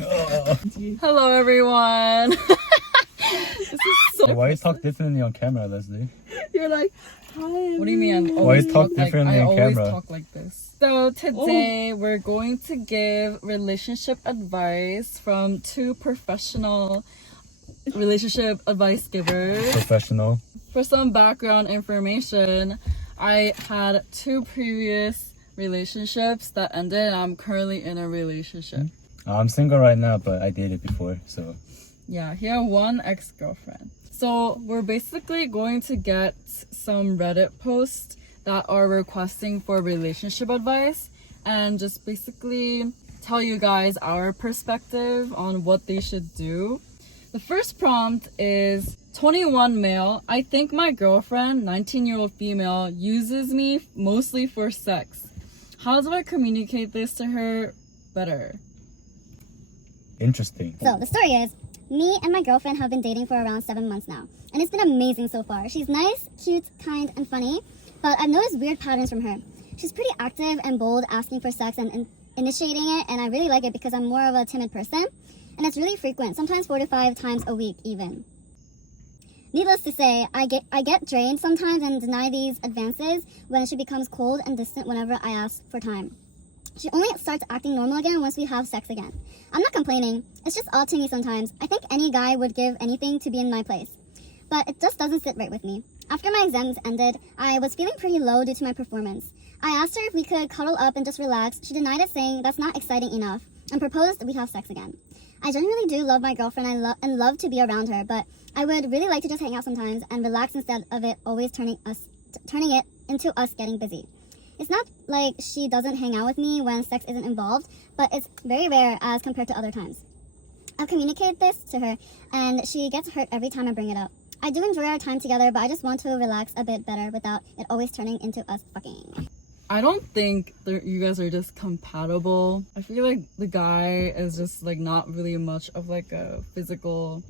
Hello, everyone. This is so. Why you talk differently on camera, Leslie? You're like, hi. What do you mean? Why you talk differently I on always camera? talk like this. So today we're going to give relationship advice from two professional relationship advice givers. Professional. For some background information, I had two previous relationships that ended, and I'm currently in a relationship. I'm single right now, but I dated before, so. Yeah, he had one ex-girlfriend. So we're basically going to get some Reddit posts that are requesting for relationship advice and just basically tell you guys our perspective on what they should do. The first prompt is 21 male. I think my girlfriend, 19-year-old female, uses me mostly for sex. How do I communicate this to her better? Interesting. So the story is, me and my girlfriend have been dating for around 7 months now, and it's been amazing so far. She's nice, cute, kind, and funny, but I've noticed weird patterns from her. She's pretty active and bold, asking for sex and initiating it, and I really like it because I'm more of a timid person, and it's really frequent, sometimes 4 to 5 times a week even. Needless to say, I get drained sometimes and deny these advances when she becomes cold and distant whenever I ask for time. She only starts acting normal again once we have sex again. I'm not complaining, it's just odd to me sometimes. I think any guy would give anything to be in my place, but it just doesn't sit right with me. After my exams ended, I was feeling pretty low due to my performance. I asked her if we could cuddle up and just relax. She denied it, saying that's not exciting enough, and proposed we have sex again. I genuinely do love my girlfriend and love to be around her, but I would really like to just hang out sometimes and relax instead of it always turning it into us getting busy. It's not like she doesn't hang out with me when sex isn't involved, but it's very rare as compared to other times. I've communicated this to her, and she gets hurt every time I bring it up. I do enjoy our time together, but I just want to relax a bit better without it always turning into us fucking. I don't think you guys are just compatible. I feel like the guy is just like not really much of like a physical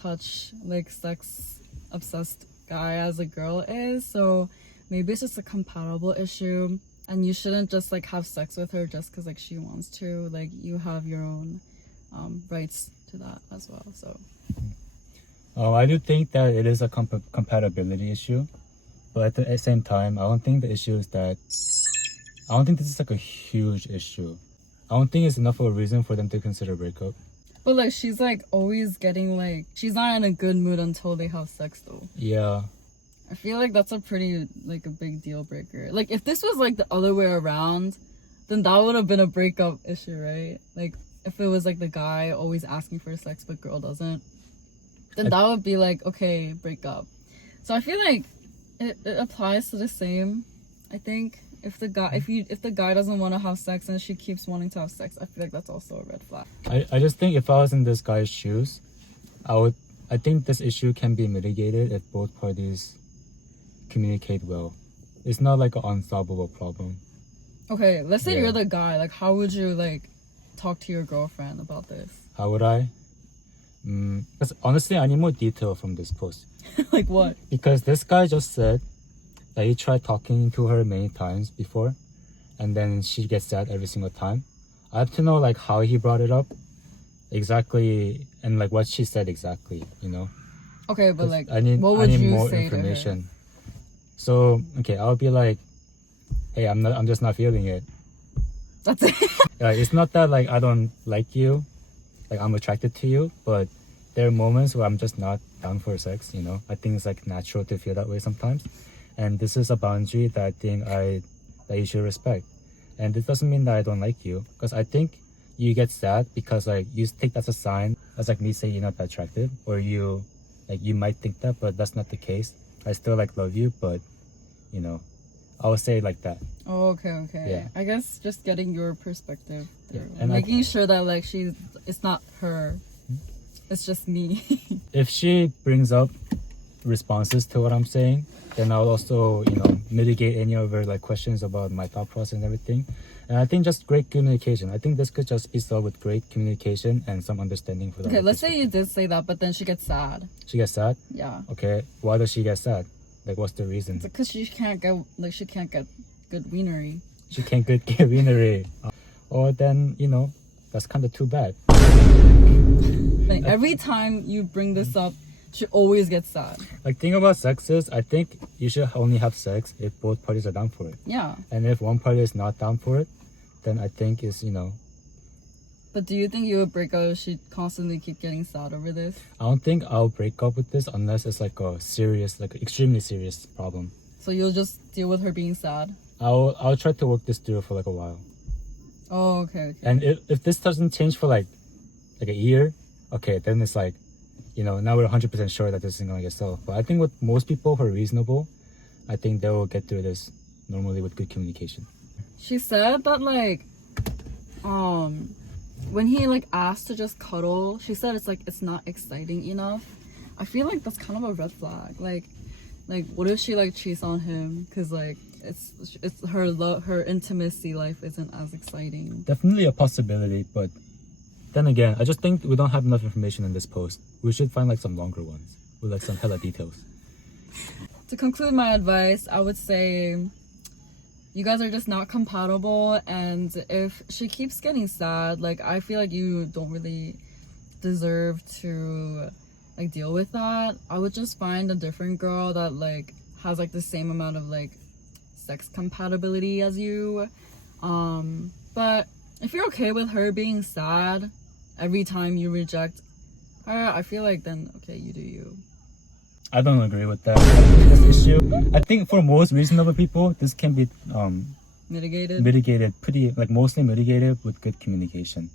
touch, like sex obsessed guy as a girl is. So maybe it's just a compatible issue, and you shouldn't just like have sex with her just because like she wants to. Like, you have your own rights to that as well. So I do think that it is a compatibility issue, but at the same time, I don't think the issue is that. I don't think this is like a huge issue. I don't think it's enough of a reason for them to consider breakup. but like she's like always getting like, she's not in a good mood until they have sex though. Yeah. I feel like that's a pretty like a big deal breaker. Like, if this was like the other way around, then that would have been a breakup issue, right? Like, if it was like the guy always asking for sex but girl doesn't, then that would be like, okay, break up. So I feel like it applies to the same. I think if the guy doesn't want to have sex and she keeps wanting to have sex, I feel like that's also a red flag. I just think if I was in this guy's shoes, I think this issue can be mitigated if both parties communicate well. It's not like an unsolvable problem. Okay, let's say Yeah. you're the guy. Like, how would you like talk to your girlfriend about this? How would I? Because honestly, I need more detail from this post. Like what? Because this guy just said that he tried talking to her many times before, and then she gets sad every single time. I have to know like how he brought it up exactly, and like what she said exactly, you know. Okay, but like, I need what would you more say information. to her? So okay, I'll be like, hey, I'm just not feeling it. That's it. Like, it's not that like I don't like you, like I'm attracted to you, but there are moments where I'm just not down for sex, you know. I think it's like natural to feel that way sometimes, and this is a boundary that I think that you should respect. And this doesn't mean that I don't like you, because I think you get sad because like you take that's a sign, that's like me saying you're not that attractive, or you might think that, but that's not the case. I still like love you, but you know, I would say it like that. Oh, okay. Yeah. I guess just getting your perspective through. Yeah. And making sure that like it's not her, it's just me. If she brings up responses to what I'm saying, then I'll also, you know, mitigate any of her like questions about my thought process and everything. And I think just great communication. I think this could just be solved with great communication and some understanding for the Okay, other let's person. say you did say that, but then she gets sad. She gets sad. Yeah. Okay, why does she get sad? Like, what's the reason? It's because she can't get good wienery. She can't get wienery. Or then, you know, that's kind of too bad. Like, every time you bring this up, she always gets sad. Like, thing about sex is, I think you should only have sex if both parties are down for it. Yeah. And if one party is not down for it, then I think it's, But do you think you would break up if she constantly keep getting sad over this? I don't think I'll break up with this unless it's like a serious, like extremely serious problem. So you'll just deal with her being sad? I'll try to work this through for like a while. Oh, okay. And if this doesn't change for like a year, okay, then it's like, now we're 100% sure that this isn't gonna get solved. But I think with most people who are reasonable, I think they will get through this normally with good communication. She said that when he asked to just cuddle, she said it's not exciting enough. I feel like that's kind of a red flag. Like what if she cheats on him? Cause it's her intimacy life isn't as exciting. Definitely a possibility, but then again, I just think we don't have enough information in this post. We should find some longer ones with some hella details. To conclude my advice, I would say you guys are just not compatible, and if she keeps getting sad, I feel like you don't really deserve to deal with that. I would just find a different girl that has the same amount of sex compatibility as you. But if you're okay with her being sad every time you reject her, I feel then okay, you do you. I don't agree with that. I think this issue, I think for most reasonable people, this can be mitigated pretty, mostly mitigated with good communication.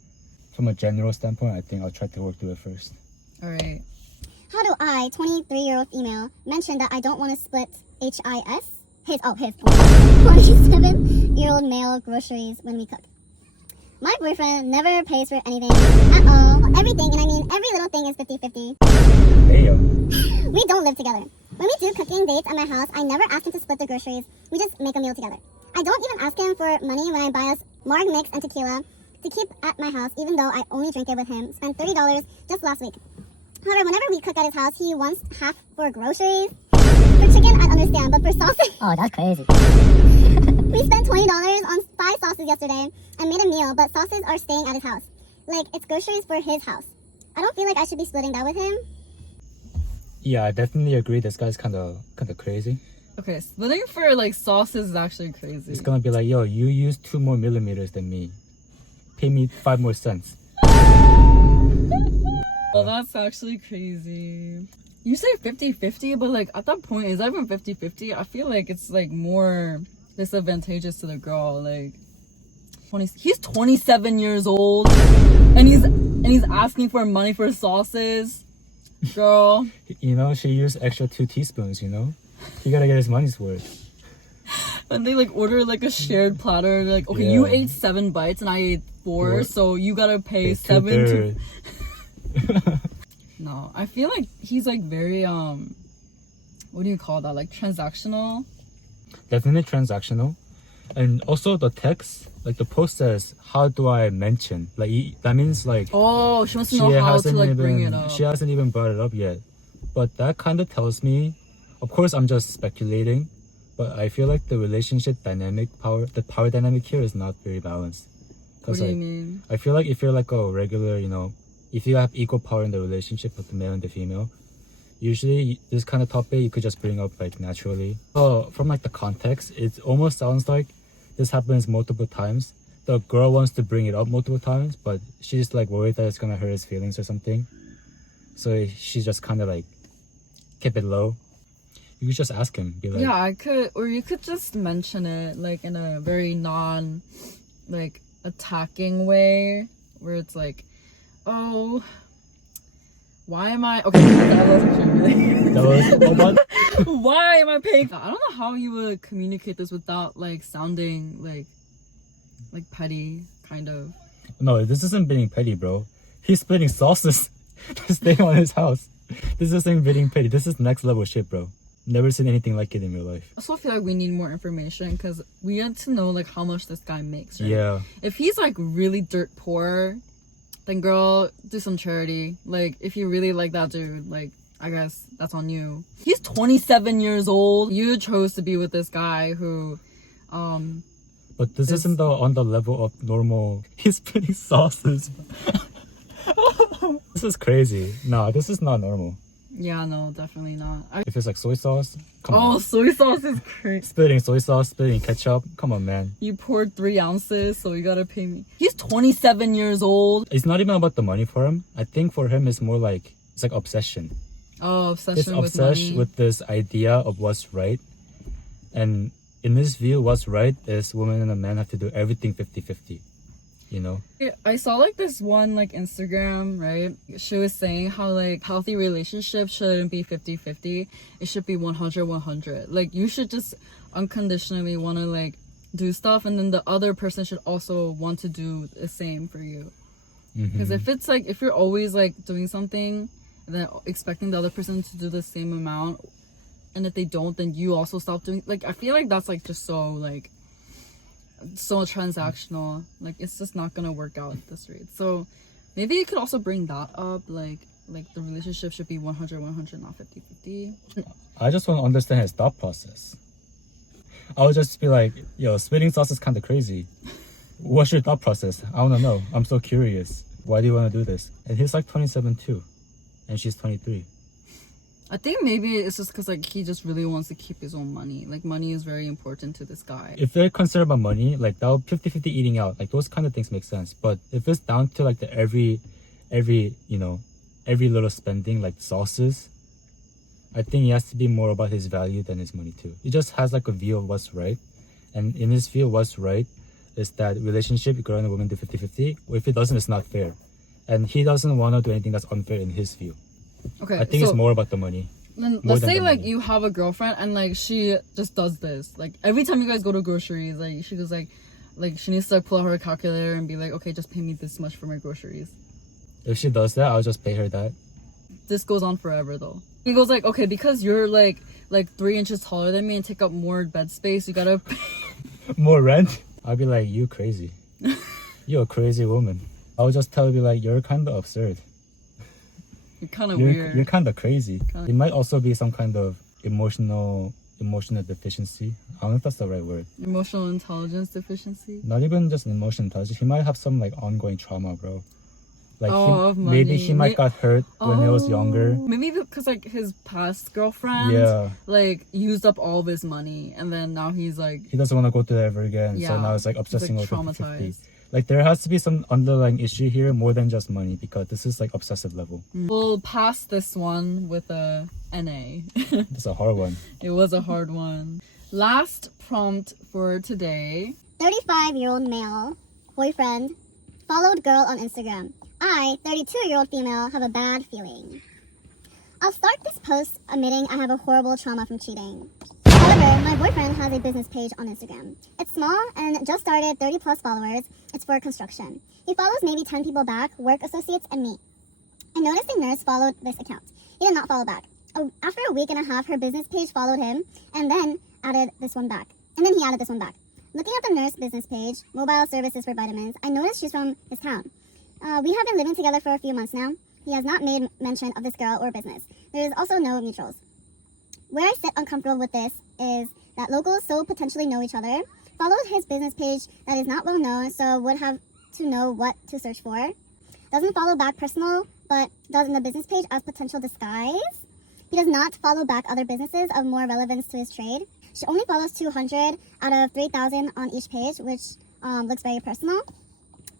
From a general standpoint, I think I'll try to work through it first. All right. How do I, 23-year-old female, mention that I don't want to split his 27-year-old male groceries when we cook? My boyfriend never pays for anything at all. Everything, and I mean every little thing, is 50-50. Damn. We don't live together. When we do cooking dates at my house, I never ask him to split the groceries. We just make a meal together. I don't even ask him for money when I buy us Marg Mix and tequila to keep at my house, even though I only drink it with him. Spent $30 just last week. However, whenever we cook at his house, he wants half for groceries. For chicken, I'd understand, but for sausage... Oh, that's crazy. We spent $20 on 5 sauces yesterday and made a meal, but sauces are staying at his house. It's groceries for his house. I don't feel like I should be splitting that with him. Yeah, I definitely agree. This guy's kind of crazy. Okay, splitting for sauces is actually crazy. It's gonna be yo, you use 2 more millimeters than me. Pay me 5 more cents. Well, that's actually crazy. You say 50-50, but at that point, is that even 50-50? I feel like it's more disadvantageous to the girl. He's 27 years old, and he's asking for money for sauces. Girl. She used extra 2 teaspoons, He gotta get his money's worth. And they order a shared platter. Okay, Yeah. you ate 7 bites and I ate 4, so you gotta pay 7 to... No, I feel like he's very what do you call that? Transactional. Definitely transactional. And also the text, the post says, how do I mention? That means Oh, she wants to know how to bring it up. She hasn't even brought it up yet. But that kind of tells me, of course I'm just speculating, but I feel like the the power dynamic here is not very balanced. What do you mean? I feel like if you're a regular, if you have equal power in the relationship with the male and the female, usually this kind of topic you could just bring up naturally. From the context, it almost sounds like this happens multiple times. The girl wants to bring it up multiple times, but she's worried that it's gonna hurt his feelings or something. So she just kind of keep it low. You could just ask him, be yeah, I could, or you could just mention it in a very non attacking way, where it's oh, why am I okay? That was actually really. Why am I paying? I don't know how you would communicate this without sounding like petty, kind of. No, this isn't being petty, bro. He's splitting sauces to stay on his house. This isn't being petty. This is next level shit, bro. Never seen anything like it in real life. I also feel like we need more information because we had to know how much this guy makes, right? Yeah. If he's really dirt poor, then girl, do some charity. If you really like that dude, I guess that's on you. He's 27 years old. You chose to be with this guy who, But this isn't on the level of normal. He's putting sauces. This is crazy. No, this is not normal. Yeah, no, definitely not. If it's like soy sauce, come Oh, on. soy sauce is crazy. Splitting soy sauce, splitting ketchup, come on, man. You poured 3 ounces, so you gotta pay me. He's 27 years old. It's not even about the money for him. I think for him, it's more like, it's like obsession. Oh, He's obsession with obsessed money. with this idea of what's right. And in his view, what's right is women and a man have to do everything 50-50. You know? I saw like this one like Instagram, right? She was saying how like healthy relationships shouldn't be 50-50. It should be 100-100. Like you should just unconditionally want to like do stuff, and then the other person should also want to do the same for you. Because if it's like, if you're always like doing something and then expecting the other person to do the same amount, and if they don't, then you also stop doing, like I feel like that's like just so like so transactional. Like it's just not gonna work out at this rate. So maybe you could also bring that up, like the relationship should be 100-100, not 50-50. I just want to understand his thought process. I would just be like, yo, splitting sauce is kind of crazy. What's your thought process? I want to know. I'm so curious. Why do you want to do this? And he's like 27 too, and she's 23. I think maybe it's just because like he just really wants to keep his own money. Like money is very important to this guy. If they're concerned about money, like that 50-50 eating out, like those kind of things make sense. But if it's down to like the every little spending, like sauces, I think he has to be more about his value than his money too. He just has like a view of what's right. And in his view, what's right is that relationship, a girl and a woman do 50-50. Or if it doesn't, it's not fair. And he doesn't want to do anything that's unfair in his view. Okay, I think so it's more about the money. then more let's than say the like money. you have a girlfriend and like she just does this. Like every time you guys go to groceries, like she goes like she needs to pull out her calculator and be like, okay, just pay me this much for my groceries. If she does that, I'll just pay her that. This goes on forever though. He goes like, okay, because you're like 3 inches taller than me and take up more bed space, you gotta More rent? I'll be like, you crazy. You're a crazy woman. I'll just tell you like, you're kind of absurd. You're kind of weird. You're kind of crazy. It might also be some kind of emotional deficiency. I don't know if that's the right word. Emotional intelligence deficiency. Not even just an emotional intelligence. He might have some like ongoing trauma, bro. Like of maybe money. he might got hurt when he was younger. Maybe because like his past girlfriend like used up all of his money, and then now he's like He doesn't want to go through that ever again. So Yeah. now it's like obsessing He's, over like, 50-50. traumatized. Like there has to be some underlying issue here more than just money, because this is like obsessive level. We'll pass this one with a NA. It's a hard one. It was a hard one. Last prompt for today. 35-year-old male, boyfriend, followed girl on Instagram. I, 32-year-old female, have a bad feeling. I'll start this post admitting I have a horrible trauma from cheating. However, my boyfriend has a business page on Instagram. It's small and just started 30 plus followers. It's for construction. He follows maybe 10 people back, work associates, and me. I noticed a nurse followed this account. He did not follow back. After a week and a half, her business page followed him and then added this one back. And then he added this one back. Looking at the nurse business page, mobile services for vitamins, I noticed she's from his town. We have been living together for a few months now. He has not made mention of this girl or business. There is also no mutuals. Where I sit uncomfortable with this is that locals so potentially know each other, followed his business page that is not well known, so would have to know what to search for. Doesn't follow back personal, but does in the business page as potential disguise. He does not follow back other businesses of more relevance to his trade. She only follows 200 out of 3,000 on each page, which looks very personal.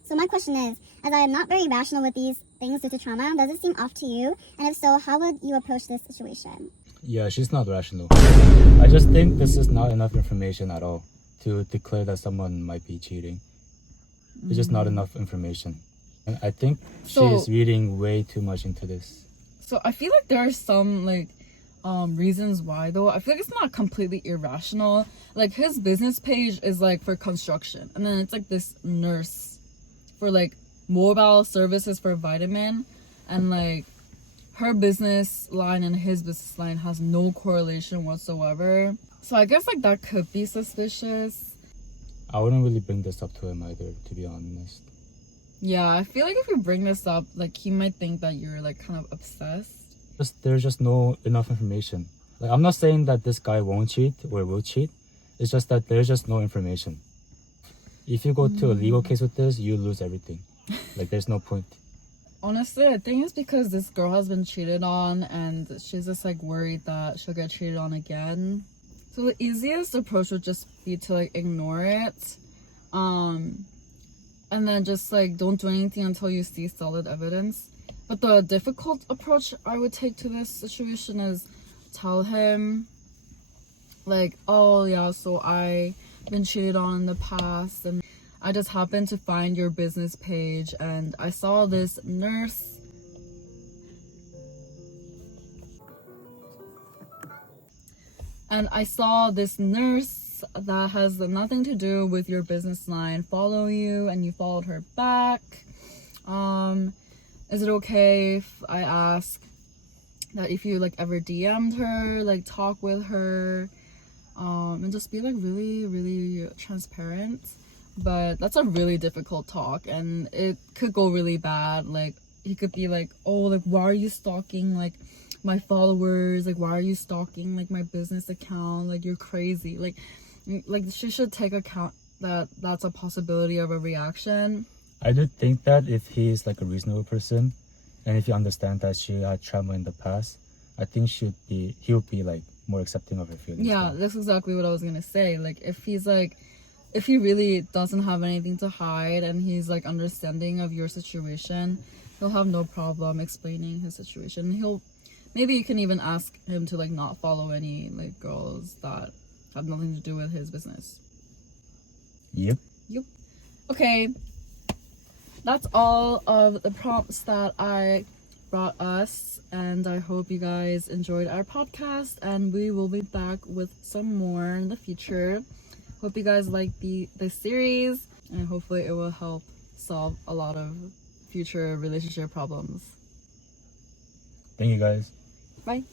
So my question is, as I am not very rational with these things due to trauma, does it seem off to you? And if so, how would you approach this situation? Yeah, she's not rational. I just think this is not enough information at all to declare that someone might be cheating. It's just not enough information. And I think she's reading way too much into this. So I feel like there are some like reasons why though. I feel like it's not completely irrational. Like his business page is like for construction, and then it's like this nurse for like mobile services for vitamin, and like her business line and his business line has no correlation whatsoever. So I guess like that could be suspicious. I wouldn't really bring this up to him either, to be honest. Yeah, I feel like if you bring this up, like he might think that you're like kind of obsessed. There's just no enough information. Like I'm not saying that this guy won't cheat or will cheat. It's just that there's just no information. If you go to a legal case with this, you lose everything. Like there's no point. Honestly, I think it's because this girl has been cheated on and she's just like worried that she'll get cheated on again. So the easiest approach would just be to like ignore it. And then just like don't do anything until you see solid evidence. But the difficult approach I would take to this situation is tell him like, oh yeah, so I've been cheated on in the past and I just happened to find your business page and I saw this nurse that has nothing to do with your business line follow you and you followed her back. Is it okay if I ask that if you like ever DM'd her, like talk with her, and just be like really, really transparent? But that's a really difficult talk and it could go really bad. Like he could be like, oh, like why are you stalking like my followers, like why are you stalking like my business account, like you're crazy. Like she should take account that that's a possibility of a reaction. I do think that if he's like a reasonable person and if you understand that she had trauma in the past, I think he would be like more accepting of her feelings. Yeah, that's exactly what I was gonna say. Like if he really doesn't have anything to hide and he's like understanding of your situation, he'll have no problem explaining his situation. Maybe you can even ask him to like not follow any like girls that have nothing to do with his business. Yep. Okay, that's all of the prompts that I brought us, and I hope you guys enjoyed our podcast, and we will be back with some more in the future. Hope you guys like this series, and hopefully it will help solve a lot of future relationship problems. Thank you guys. Bye.